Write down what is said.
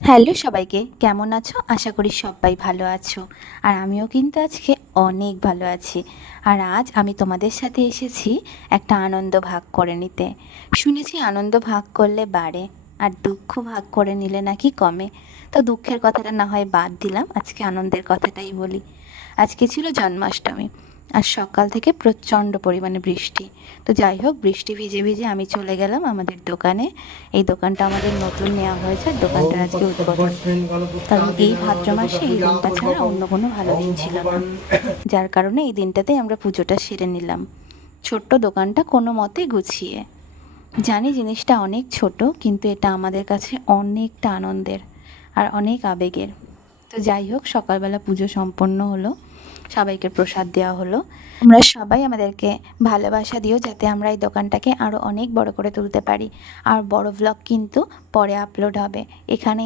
Hello সবাইকে, কেমন আছো? আশা করি সবাই ভালো আছো। আর আমিও কিন্তু আজকে অনেক ভালো আছি। আর আজ আমি তোমাদের সাথে এসেছি একটা আনন্দ ভাগ করে নিতে। শুনেছি আনন্দ ভাগ করলে বাড়ে, আর দুঃখ ভাগ করে নিলে নাকি কমে। তো দুঃখের কথাটা না হয় বাদ দিলাম, আজকে আনন্দের কথাটাই বলি। আজকে ছিল জন্মাষ্টমী, আর সকাল থেকে প্রচণ্ড পরিমাণে বৃষ্টি। তো যাই হোক, বৃষ্টি ভিজে ভিজে আমি চলে গেলাম আমাদের দোকানে। এই দোকানটা আমাদের নতুন নেওয়া হয়েছে, আর দোকানটার ओम আজকে উদ্বোধন। तत्सवितुर्वरेण्यं কারণ এই भर्गो ভাদ্র মাসে এই দিনটা ছাড়া देवस्य অন্য কোনো ভালো দিন ছিল না, যার কারণে এই দিনটাতেই আমরা পুজোটা সেরে নিলাম ছোট্ট দোকানটা কোনো মতে গুছিয়ে। জানি জিনিসটা অনেক ছোট, কিন্তু এটা আমাদের কাছে অনেকটা আনন্দের আর অনেক আবেগের। তো যাই হোক, সকালবেলা পুজো সম্পন্ন হলো, সবাইকে প্রসাদ দেওয়া হলো। আমরা সবাই আমাদেরকে ভালোবাসা দিও, যাতে আমরা এই দোকানটাকে আরও অনেক বড় করে তুলতে পারি। আর বড় ব্লগ কিন্তু পরে আপলোড হবে। এখানে